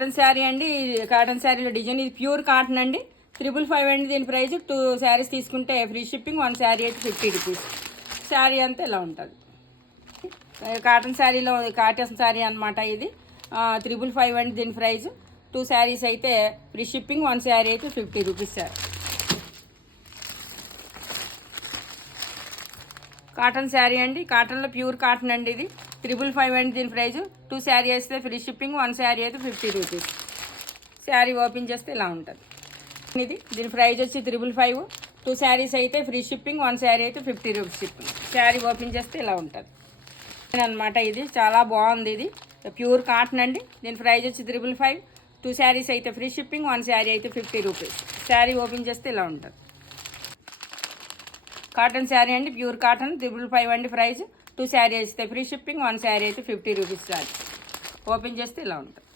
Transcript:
Cotton sari అండి. Cotton శారీలో design ఇది ప్యూర్ కాటన్ అండి. 555 అండి. దీని ప్రైస్ 2 శారీస్ తీసుకుంటే ఫ్రీ షిప్పింగ్. 1 శారీ అయితే 50 రూపీస్. శారీ అంతా ఇలా ఉంటుంది. కాటన్ శారీలో కాటన్ శారీ అనమాట ఇది. 555 అండి దీని ప్రైస్. 2 శారీస్ అయితే ఫ్రీ షిప్పింగ్. 1 శారీ అయితే 50 రూపీస్ సార్. కాటన్ శారీ అండి. కాటన్లో ప్యూర్ కాటన్ అండి ఇది. 555 అండి దీని ప్రైస్. 2 శారీ అయితే ఫ్రీ షిప్పింగ్. 1 శారీ అయితే 50 రూపీస్. శారీ ఓపెన్ చేస్తే ఇలా ఉంటుంది. ఇది దీని ప్రైస్ వచ్చి 555. 2 శారీస్ అయితే ఫ్రీ షిప్పింగ్. 1 శారీ అయితే 50 రూపీస్ షిప్పింగ్. శారీ ఓపెన్ చేస్తే ఇలా ఉంటుంది అనమాట. ఇది చాలా బాగుంది. ఇది ప్యూర్ కాటన్ అండి. దీని ప్రైస్ వచ్చి 555. 2 శారీస్ అయితే ఫ్రీ షిప్పింగ్. 1 శారీ అయితే 50 రూపీస్. శారీ ఓపెన్ చేస్తే ఇలా ఉంటుంది. కాటన్ శారీ అండి. ప్యూర్ కాటన్ 555 అండి ప్రైస్. 2 శారీ అయితే ఫ్రీ షిప్పింగ్. 1 శారీ అయితే 50 రూపీస్. శారీ ఓపెన్ చేస్తే ఇలా ఉంటుంది.